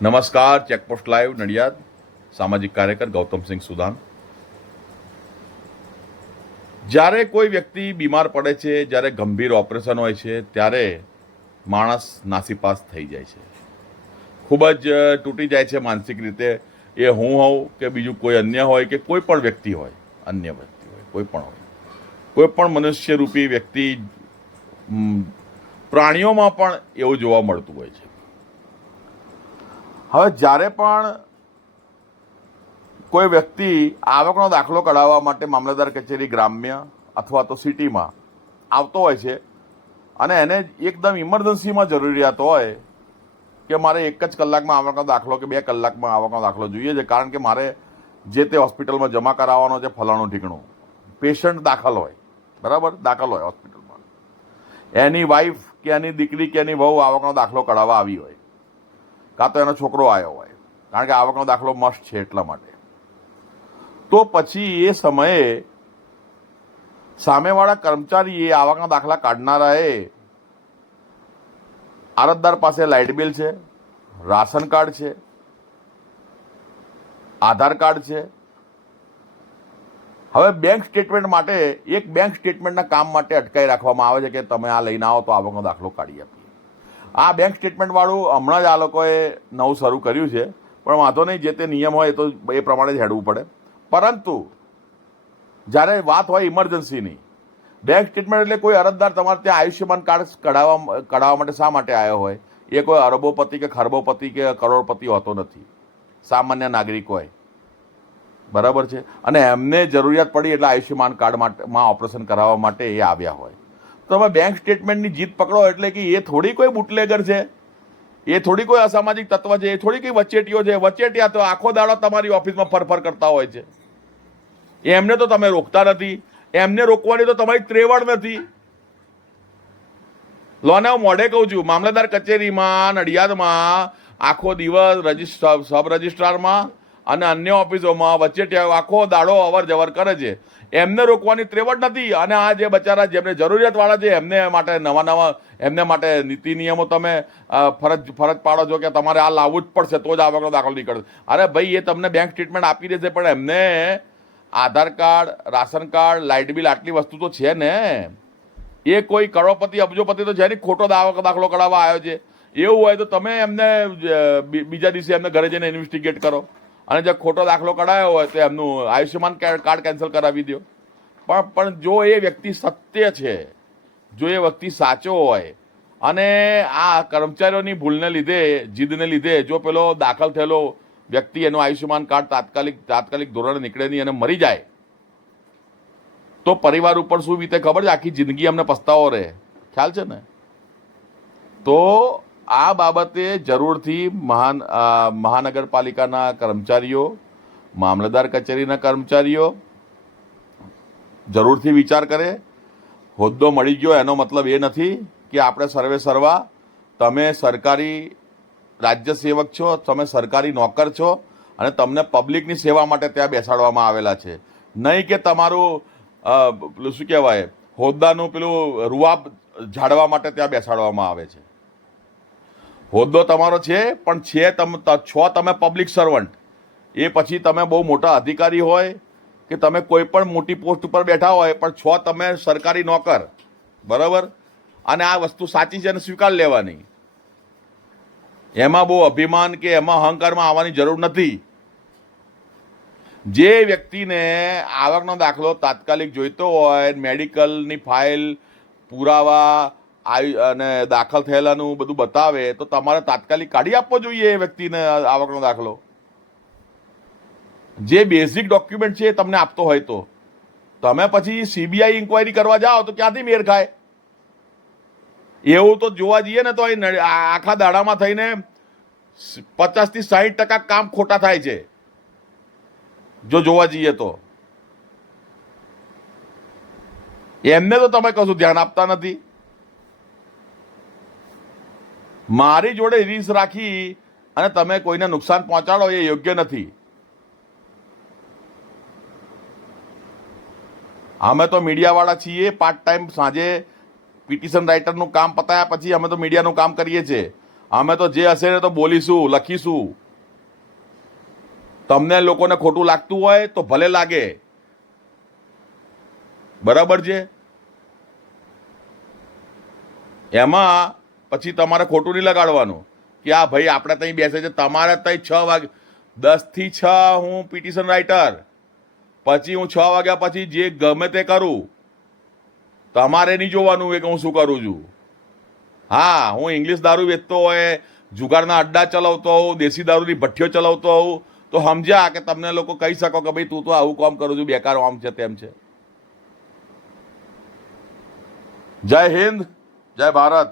નમસ્કાર. Checkpost live Nadiad. સામાજિક કાર્યકર ગૌતમસિંહ સુદાન. જ્યારે કોઈ વ્યક્તિ બીમાર પડે છે, જ્યારે ગંભીર ઓપરેશન હોય છે, ત્યારે માણસ નાસીપાસ થઈ જાય છે, ખૂબ જ તૂટી જાય છે માનસિક રીતે. એ હું હોઉં કે બીજું કોઈ અન્ય હોય કે કોઈ પણ વ્યક્તિ હોય, અન્ય વ્યક્તિ હોય, કોઈ પણ હોય, કોઈ પણ મનુષ્યરૂપી વ્યક્તિ, પ્રાણીઓમાં પણ એવું જોવા મળતું હોય છે. હવે જ્યારે પણ કોઈ વ્યક્તિ આવકનો દાખલો કઢાવવા માટે મામલતદાર કચેરી ગ્રામ્ય અથવા તો સિટીમાં આવતો હોય છે અને એને એકદમ ઇમરજન્સીમાં જરૂરિયાત હોય કે મારે 1 જ કલાકમાં આવકનો દાખલો કે 2 કલાકમાં આવકનો દાખલો જોઈએ છે, કારણ કે મારે જે તે હોસ્પિટલમાં જમા કરાવવાનો છે ફલાણું ઠીકણું. પેશન્ટ દાખલ હોય, બરાબર, દાખલ હોય હોસ્પિટલમાં, એની વાઈફ કે એની દીકરી કે એની વહુ આવકનો દાખલો કઢાવવા આવી હોય, કાં તો એનો છોકરો આવ્યો હોય, કારણ કે આવકનો દાખલો મસ્ટ છે એટલા માટે. તો પછી એ સમયે સામેવાળા કર્મચારીએ, આવકના દાખલા કાઢનારાએ અરજદાર પાસે લાઇટ બિલ છે, રાશન કાર્ડ છે, આધાર કાર્ડ છે. હવે બેંક સ્ટેટમેન્ટ માટે, એક બેંક સ્ટેટમેન્ટના કામ માટે અટકાવી રાખવામાં આવે છે કે તમે આ લઈને આવો તો આવકનો દાખલો કાઢી આપીએ. આ બેંક સ્ટેટમેન્ટવાળું હમણાં જ આ લોકોએ નવું શરૂ કર્યું છે, પણ વાંધો નહીં, જે તે નિયમ હોય તો એ પ્રમાણે જ હેડવું પડે. પરંતુ જ્યારે વાત હોય ઇમરજન્સીની, બેંક સ્ટેટમેન્ટ એટલે કોઈ અરજદાર તમારે ત્યાં આયુષ્યમાન કાર્ડ કઢાવવા માટે શા માટે આવ્યો હોય? એ કોઈ અરબોપતિ કે ખરબોપતિ કે કરોડપતિ હોતો નથી, સામાન્ય નાગરિક હોય, બરાબર છે, અને એમને જરૂરિયાત પડી એટલે આયુષ્યમાન કાર્ડ માં ઓપરેશન કરાવવા માટે એ આવ્યા હોય. તો તમે બેંક સ્ટેટમેન્ટની જીત પકડો એટલે કે એ થોડી કોઈ બુટલેગર છે, એ થોડી કોઈ અસામાજિક તત્વ છે, એ થોડી કોઈ વચેટીઓ છે. વચેટિયા તો આખો દાડો તમારી ઓફિસમાં ફરફર કરતા હોય છે. એમને તો તમે રોકતા નથી, એમને રોકવાની તો તમારી ત્રેવડ નથી. લોને હું મોઢે કહું છું, મામલતદાર કચેરીમાં નડિયાદમાં આખો દિવસ સબ રજિસ્ટ્રારમાં અને અન્ય ઓફિસોમાં વચેટિયાઓ આખો દાડો અવર જવર કરે છે. એમને રોકવાની ત્રેવડ નથી. અને આ જે બચારા જેમને જરૂરિયાતવાળા છે એમને માટે નવા એમને માટે નીતિ નિયમો તમે ફરજ પાડો છો કે તમારે આ લાવવું જ પડશે તો જ આવકનો દાખલો નીકળશે. અરે ભાઈ, એ તમને બેંક સ્ટેટમેન્ટ આપી દેશે, પણ એમને Aadhaar card, ration card, light bill, આટલી વસ્તુ તો છે ને. એ કોઈ કરોડપતિ અબજોપતિ તો છે નહીં ખોટો દાખલો કઢાવવા આવ્યો છે. એવું હોય તો તમે એમને બીજા દિવસે એમને ઘરે જઈને ઇન્વેસ્ટિગેટ કરો, અને જે ખોટો દાખલો કઢાયો હોય તો એમનું આયુષ્યમાન કાર્ડ કેન્સલ કરાવી દો. પણ જો એ વ્યક્તિ સત્ય છે, જો એ વ્યક્તિ સાચો હોય, અને આ કર્મચારીઓની ભૂલને લીધે, જીદને લીધે જો પેલો દાખલ થયેલો વ્યક્તિ એનું આયુષ્યમાન કાર્ડ તાત્કાલિક ધોરણે નીકળે નહીં અને મરી જાય, તો પરિવાર ઉપર શું વીતે ખબર છે? આખી જિંદગી અમને પસ્તાવો રહે, ખ્યાલ છે ને? તો આ બાબતે જરૂરથી મહાનગરપાલિકાના કર્મચારીઓ, મામલતદાર કચેરીના કર્મચારીઓ જરૂરથી વિચાર કરે. હોદ્દો મળી ગયો એનો મતલબ એ નથી કે આપણે સર્વે સર્વા. તમે સરકારી રાજ્ય સેવક છો, તમે સરકારી નોકર છો, અને તમને પબ્લિકની સેવા માટે ત્યાં બેસાડવામાં આવેલા છે. નહીં કે તમારું પેલું શું કહેવાય, હોદ્દાનું પેલું રૂઆબ ઝાડવા માટે ત્યાં બેસાડવામાં આવે છે. હોદ્દો તમારો છે, પણ તમે પબ્લિક સર્વન્ટ. એ પછી તમે બહુ મોટા અધિકારી હોય કે તમે કોઈ પણ મોટી પોસ્ટ ઉપર બેઠા હોય, પણ તમે સરકારી નોકર, બરાબર. અને આ વસ્તુ સાચી છે અને સ્વીકાર લેવાની. એમાં બહુ અભિમાન કે એમાં અહંકારમાં આવવાની જરૂર નથી. જે વ્યક્તિને આવકનો દાખલો તાત્કાલિક જોઈતો હોય, મેડિકલની ફાઇલ, પુરાવા અને દાખલ થયેલાનું બધું બતાવે, તો તમારે તાત્કાલિક કાઢી આપવો જોઈએ એ વ્યક્તિને આવકનો દાખલો. જે બેઝિક ડોક્યુમેન્ટ છે એ તમને આપતો હોય તો તમે પછી સીબીઆઈ ઇન્કવાયરી કરવા જાઓ તો ક્યાંથી મેર ખાય? એવું તો જોવા જઈએ ને તો આખા દાડામાં થઈને 50 થી 60% કામ ખોટા થાય છે, જો જોવા જઈએ તો. એમને તો તમે કશું ધ્યાન આપતા નથી. મારી જોડે રીસ રાખી અને તમે કોઈને નુકસાન પહોંચાડો એ યોગ્ય નથી. અમે તો મીડિયાવાળા છીએ, પાર્ટ ટાઈમ સાંજે પિટિશન રાઇટરનું કામ પતાયા પછી અમે તો મીડિયાનું કામ કરીએ છીએ. અમે તો જે હશે ને તો બોલીશું, લખીશું. તમને લોકોને ખોટું લાગતું હોય તો ભલે લાગે, બરાબર છે. એમાં પછી તમારે ખોટું નહીં લગાડવાનું કે આ ભાઈ આપણે ત્યાં બેસે છે, તમારે ત્યાં 6 વાગે 10 થી 6 હું પિટિશન રાઇટર, પછી હું 6 વાગ્યા પછી જે ગમે તે કરું, તમારે નહીં જોવાનું હોય કે હું શું કરું છું. હા, હું ઇંગ્લિશ દારૂ વેચતો હોય, જુગારના અડ્ડા ચલાવતો હોઉં, દેશી દારૂની ભઠ્ઠીઓ ચલાવતો હોઉં તો સમજ્યા કે તમને લોકો કહી શકો કે ભાઈ તું તો આવું કામ કરું છું, બેકાર આમ છે તેમ છે. જય હિન્દ, જય ભારત.